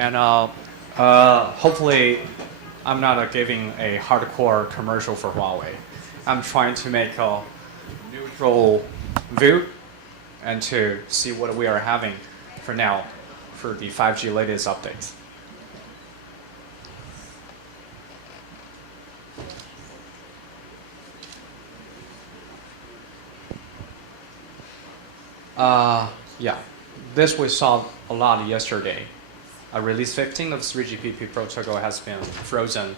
And hopefully, I'm not giving a hardcore commercial for Huawei. I'm trying to make a neutral view and to see what we are having for now for the 5G latest updates. Yeah, this we saw a lot yesterday. Release 15 of 3GPP protocol has been frozen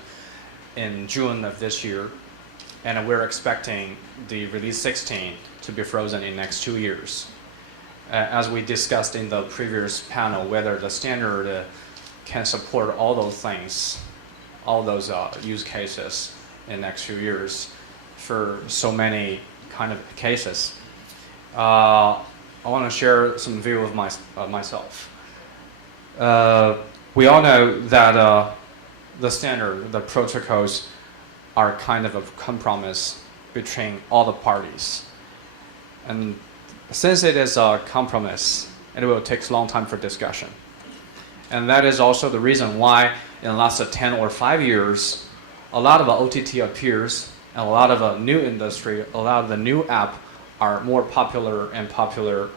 in June of this year, and we're expecting the release 16 to be frozen in next 2 years. As we discussed in the previous panel, whether the standard can support all those things, all those use cases in next few years for so many kind of cases. I want to share some view of myself. We all know that the standard, the protocols are kind of a compromise between all the parties. And since it is a compromise, it will take a long time for discussion. And that is also the reason why in the last 10 or 5 years, a lot of OTT appears, and a lot of new industry, a lot of the new app are more popular and popular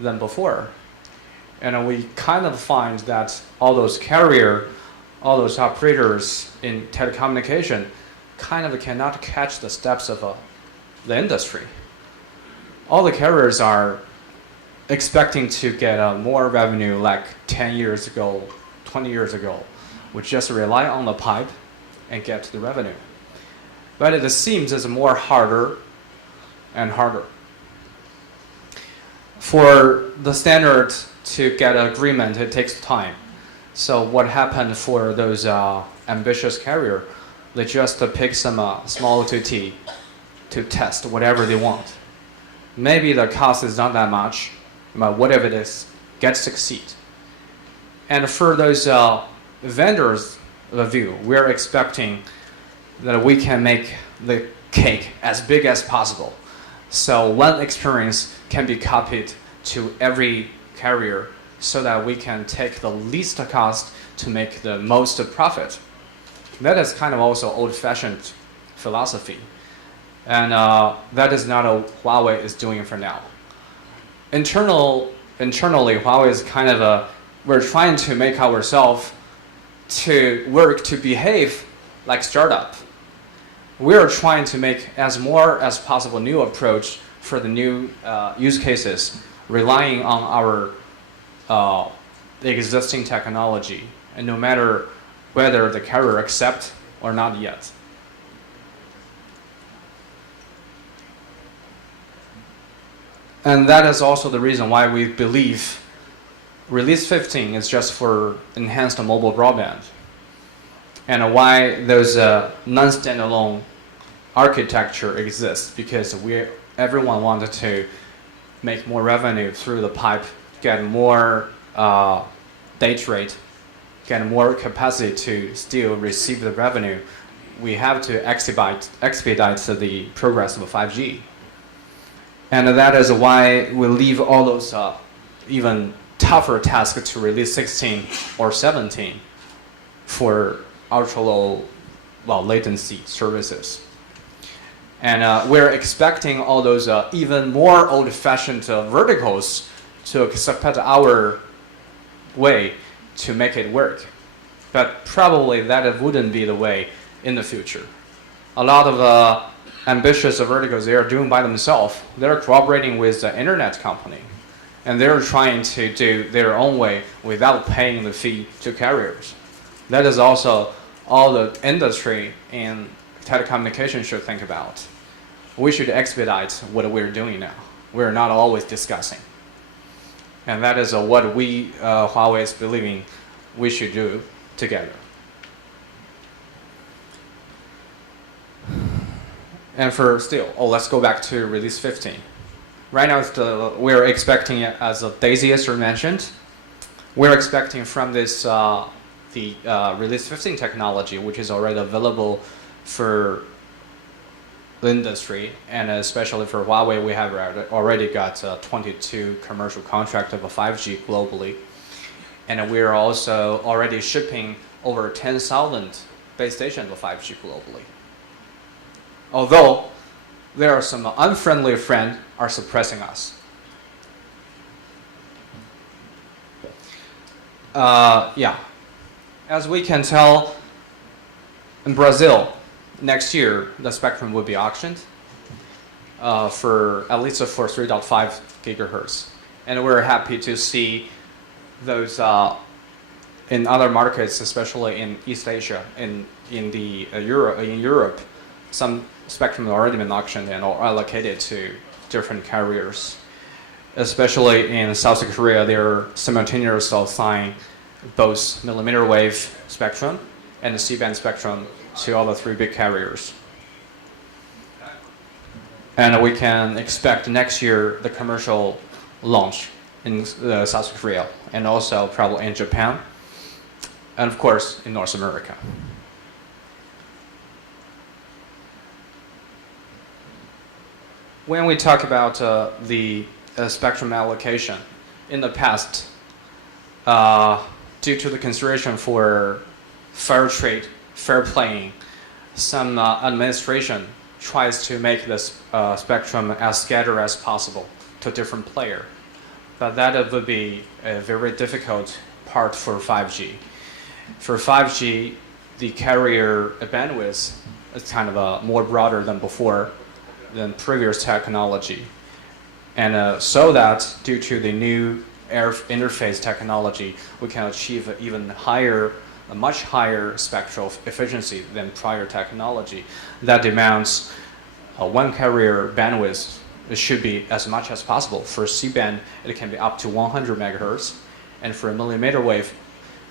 than before. And we kind of find that all those carrier, all those operators in telecommunication kind of cannot catch the steps of the industry. All the carriers are expecting to get more revenue like 10 years ago, 20 years ago, which just rely on the pipe and get the revenue. But it seems it's more harder and harder. For the standard to get agreement, it takes time. So what happened for those ambitious carrier? They just pick some small OTT to test whatever they want. Maybe the cost is not that much, but whatever it is, get succeed. And for those vendors' view, we're expecting that we can make the cake as big as possible. So one experience can be copied to every carrier so that we can take the least cost to make the most profit. That is kind of also old-fashioned philosophy. And that is not what Huawei is doing for now. Internally, Huawei is kind of we're trying to make ourselves to work to behave like startup. We're trying to make as more as possible new approach for the new use cases, relying on our existing technology, and no matter whether the carrier accepts or not yet. And that is also the reason why we believe release 15 is just for enhanced mobile broadband, and why those non-standalone architecture exists, because everyone wanted to make more revenue through the pipe, get more data rate, get more capacity to still receive the revenue. We have to expedite the progress of 5G. And that is why we leave all those even tougher tasks to release 16 or 17 for ultra-low latency services. And we're expecting all those even more old-fashioned verticals to accept our way to make it work. But probably that wouldn't be the way in the future. A lot of ambitious verticals they are doing by themselves. They're cooperating with the internet company, and they're trying to do their own way without paying the fee to carriers. That is also all the industry and telecommunication should think about. We should expedite what we're doing now. We're not always discussing. And that is what we, Huawei, is believing we should do together. And for still, let's go back to release 15. Right now, we're expecting it, as Daisy yesterday mentioned, we're expecting from this the release 15 technology, which is already available for the industry, and especially for Huawei, we have already got 22 commercial contracts of 5G globally. And we are also already shipping over 10,000 base stations of 5G globally. Although there are some unfriendly friends are suppressing us. Yeah, as we can tell, in Brazil, next year the spectrum will be auctioned for at least for 3.5 gigahertz, and we're happy to see those in other markets, especially in East Asia, in Europe, some spectrum has already been auctioned and are allocated to different carriers. Especially in South Korea, they're simultaneously assigning both millimeter wave spectrum and the C-band spectrum to all the 3 big carriers. And we can expect next year the commercial launch in South Korea, and also probably in Japan, and of course in North America. When we talk about the spectrum allocation, in the past, due to the consideration for fair trade, fair playing, some administration tries to make this spectrum as scattered as possible to different players. But that would be a very difficult part for 5G. For 5G, the carrier bandwidth is kind of more broader than before, than previous technology. And so that due to the new air interface technology, we can achieve a much higher spectral efficiency than prior technology. That demands one carrier bandwidth. It should be as much as possible. For C-band, it can be up to 100 megahertz, and for a millimeter wave,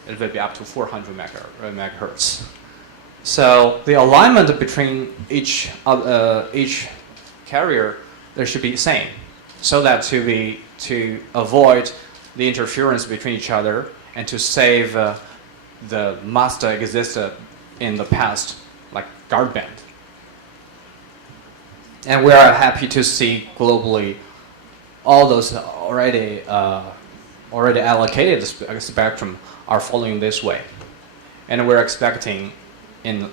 it will be up to 400 megahertz. So the alignment between each carrier, there should be the same, so that to avoid the interference between each other and to save the must existed in the past, like guard band. And we are happy to see globally all those already allocated spectrum are following this way. And we're expecting in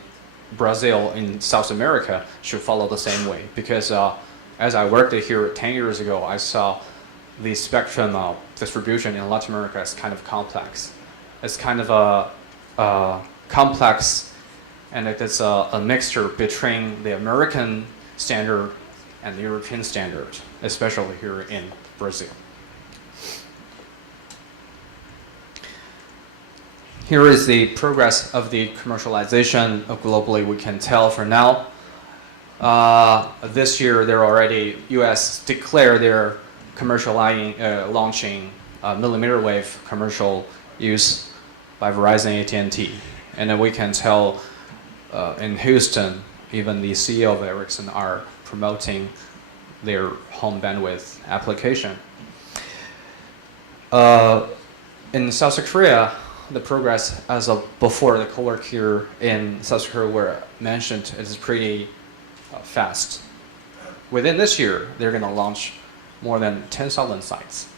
Brazil, in South America, should follow the same way. Because as I worked here 10 years ago, I saw the spectrum distribution in Latin America is kind of complex. It's kind of a complex, and it is a mixture between the American standard and the European standard, especially here in Brazil. Here is the progress of the commercialization globally. We can tell for now. This year, they're already, US declared they're launching millimeter wave commercial use by Verizon, AT&T. And then we can tell in Houston, even the CEO of Ericsson are promoting their home bandwidth application. In South Korea, the progress as of before the co-work here in South Korea were mentioned is pretty fast. Within this year, they're going to launch more than 10,000 sites.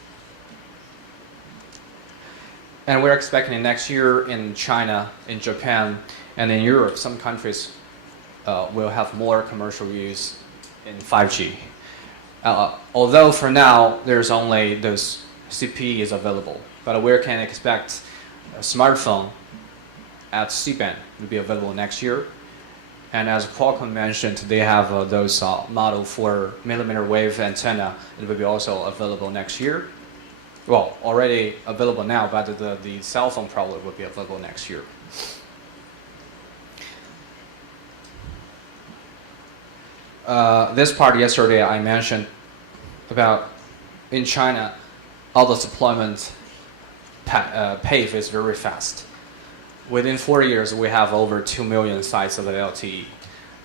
And we're expecting next year in China, in Japan, and in Europe, some countries will have more commercial use in 5G. Although for now, there's only those CPEs available, but we can expect a smartphone at C-band will be available next year. And as Qualcomm mentioned, they have those model for millimeter wave antenna. It will be also available next year. Well, already available now, but the cell phone probably will be available next year. This part yesterday I mentioned about in China, all the deployment pace is very fast. Within 4 years, we have over 2 million sites of LTE.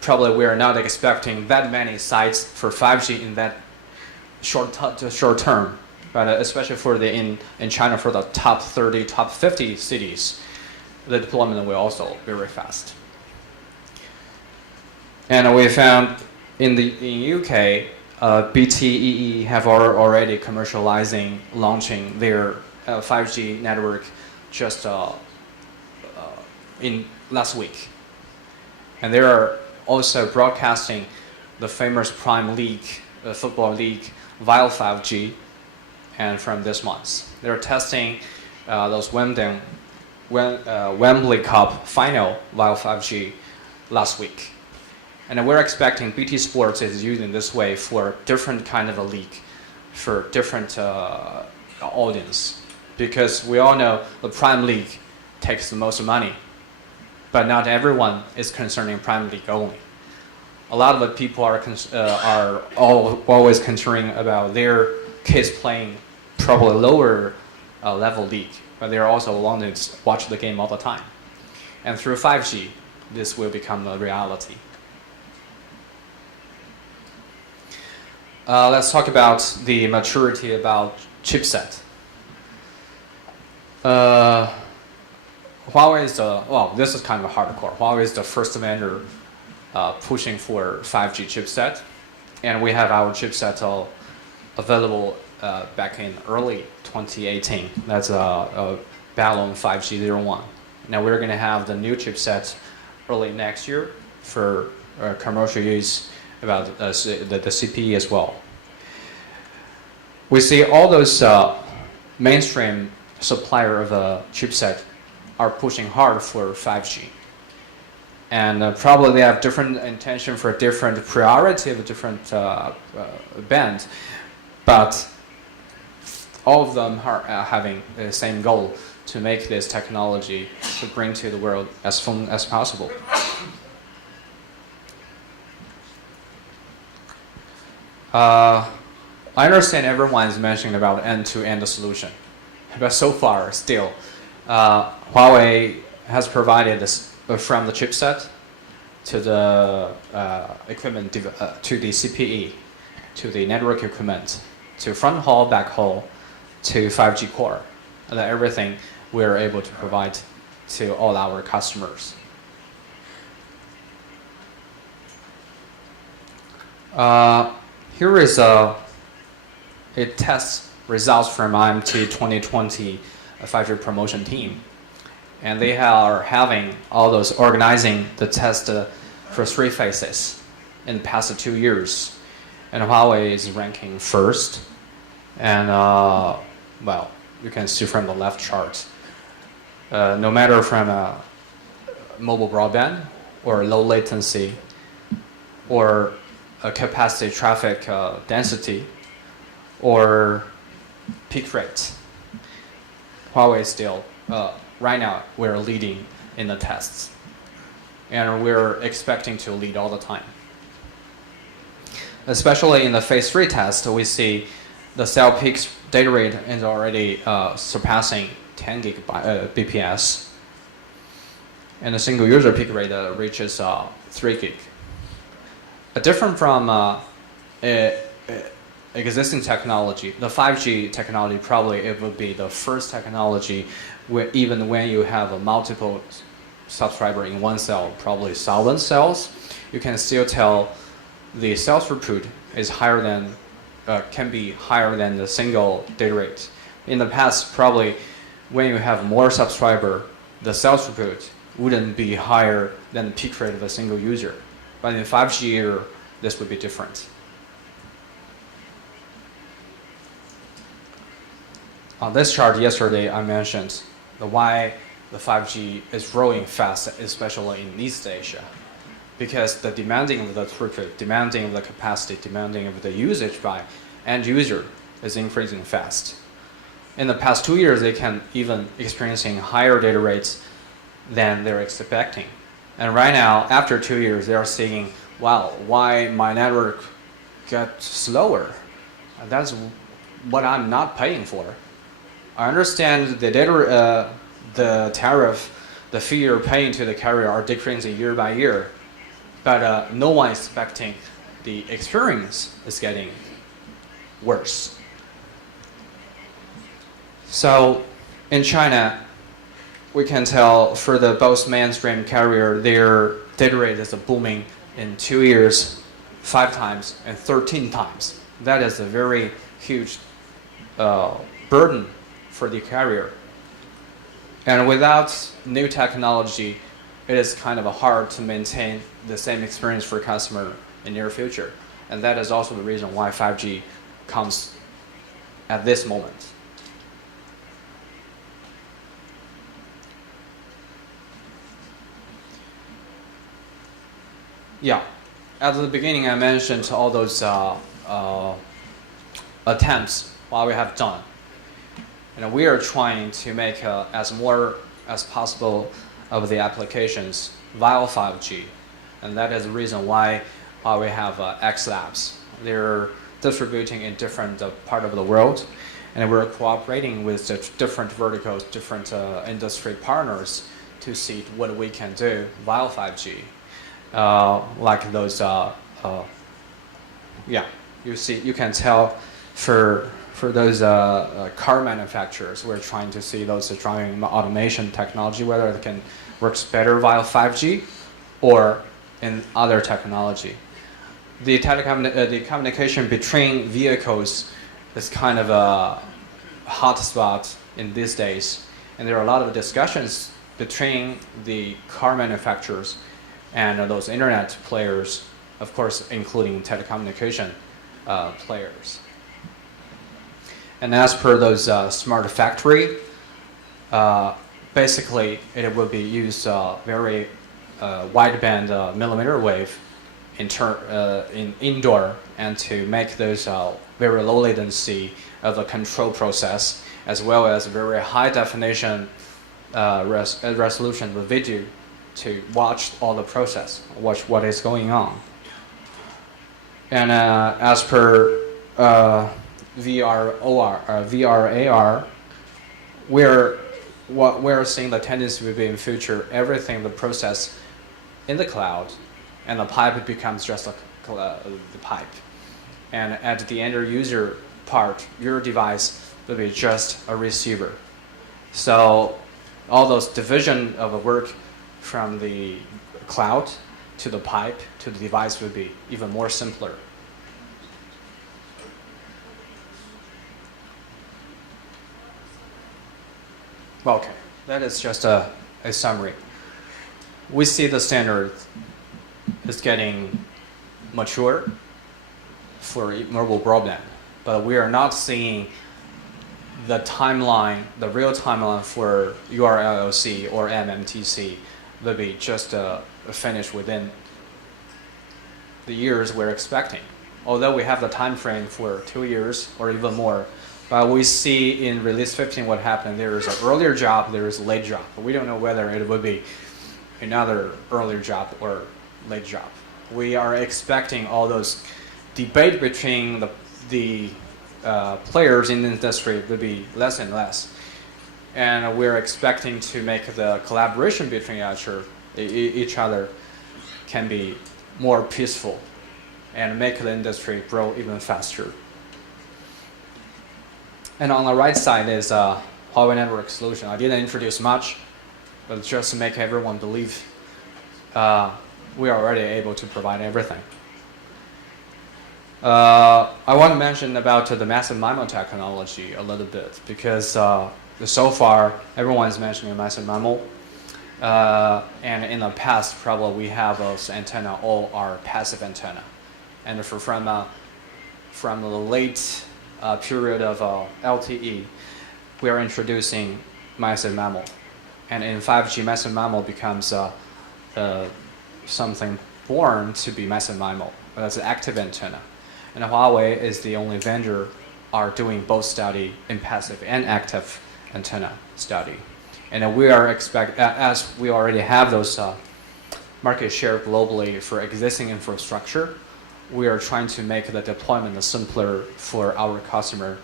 Probably we are not expecting that many sites for 5G in that short term, but especially for in China for the top 30, top 50 cities, the deployment will also be very fast. And we found in UK, BTEE have already launching their 5G network just in last week. And they are also broadcasting the famous Prime League, football league, via 5G, and from this month. They're testing those Wembley Cup final via 5G last week. And we're expecting BT Sports is using this way for different kind of a league, for different audience. Because we all know the Prime League takes the most money, but not everyone is concerning Prime League only. A lot of the people are always concerned about their kids playing probably lower level league, but they're also wanting to watch the game all the time. And through 5G, this will become a reality. Let's talk about the maturity about chipset. Huawei is this is kind of hardcore. Huawei is the first vendor pushing for 5G chipset, and we have our chipset available back in early 2018. That's a Balon 5G01. Now we're going to have the new chipset early next year for commercial use about the CPE as well. We see all those mainstream supplier of a chipset are pushing hard for 5G. And probably they have different intention for different priority of different band, but all of them are having the same goal to make this technology to bring to the world as soon as possible. I understand everyone is mentioning about end-to-end solution, but so far still, Huawei has provided this from the chipset to the equipment, to the CPE, to the network equipment, to front haul, back haul, to 5G core, and everything we're able to provide to all our customers. Here is a test results from IMT 2020 5G promotion team. And they are having all those organizing the test for 3 phases in the past 2 years. And Huawei is ranking first. And well, you can see from the left chart. No matter from mobile broadband or low latency or capacity traffic density or peak rate, Huawei is still right now, we're leading in the tests, and we're expecting to lead all the time. Especially in the phase 3 test, we see the cell peak data rate is already surpassing 10 bps, and the single user peak rate reaches 3 gig. Different from existing technology, the 5G technology probably it would be the first technology where even when you have a multiple subscriber in one cell, probably 1,000 cells, you can still tell the cell throughput is higher than, can be higher than the single data rate. In the past, probably when you have more subscriber, the cell throughput wouldn't be higher than the peak rate of a single user. But in 5G era, this would be different. On this chart yesterday, I mentioned why the 5G is growing fast, especially in East Asia, because the demanding of the throughput, demanding of the capacity, demanding of the usage by end user is increasing fast. In the past 2 years, they can even experiencing higher data rates than they're expecting. And right now, after 2 years, they are saying, wow, why my network got slower? And that's what I'm not paying for. I understand the data, the tariff, the fee you're paying to the carrier are decreasing year by year, but no one is expecting the experience is getting worse. So in China, we can tell for the both mainstream carrier, their data rate is booming in 2 years, 5 times and 13 times. That is a very huge burden for the carrier. And without new technology, it is kind of hard to maintain the same experience for customer in near future. And that is also the reason why 5G comes at this moment. Yeah, at the beginning I mentioned all those attempts what we have done. And we are trying to make as more as possible of the applications via 5G. And that is the reason why we have X Labs. They're distributing in different part of the world. And we're cooperating with the different verticals, different industry partners to see what we can do via 5G. Like those, yeah, you can tell for those car manufacturers, we're trying to see those driving automation technology, whether it can works better via 5G or in other technology. The communication between vehicles is kind of a hot spot in these days, and there are a lot of discussions between the car manufacturers and those internet players, of course, including telecommunication players. And as per those smart factory, basically it will be used very wideband millimeter wave in indoor, and to make those very low latency of the control process, as well as very high definition resolution of the video to watch all the process, watch what is going on. And as per VR, AR, we're seeing the tendency will be in future, everything the process in the cloud, and the pipe becomes just the pipe. And at the end user part, your device will be just a receiver. So all those division of work from the cloud to the pipe to the device will be even more simpler. Okay, that is just a summary. We see the standard is getting mature for mobile broadband, but we are not seeing the timeline, the real timeline for URLLC or MMTC will be just finished within the years we're expecting. Although we have the time frame for 2 years or even more, but we see in release 15 what happened. There is an earlier job, there is a late job. But we don't know whether it would be another earlier job or late job. We are expecting all those debate between the players in the industry will be less and less. And we're expecting to make the collaboration between each other can be more peaceful and make the industry grow even faster. And on the right side is Huawei network solution. I didn't introduce much, but just to make everyone believe we are already able to provide everything. I want to mention about the massive MIMO technology a little bit, because so far everyone is mentioning massive MIMO. And in the past, probably we have those antenna all are passive antenna. And from the late period of LTE, we are introducing massive MIMO. And in 5G, massive MIMO becomes something born to be massive MIMO. That's an active antenna. And Huawei is the only vendor are doing both study in passive and active antenna study. And we are as we already have those market share globally for existing infrastructure, we are trying to make the deployment simpler for our customer.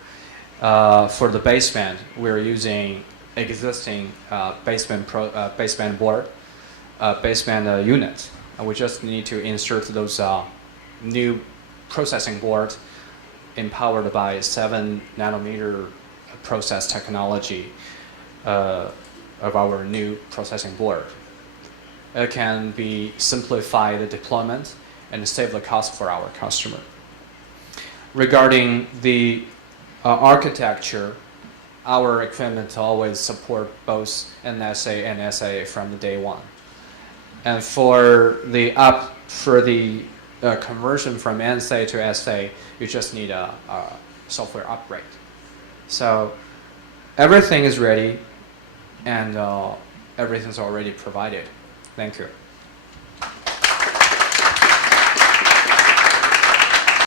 For the baseband, we're using existing baseband board, baseband unit. And we just need to insert those new processing board empowered by 7 nanometer process technology of our new processing board. It can be simplify the deployment and save the cost for our customer. Regarding the architecture, our equipment always support both NSA and SA from the day one. And for the conversion from NSA to SA, you just need a software upgrade. So everything is ready, and everything's already provided. Thank you.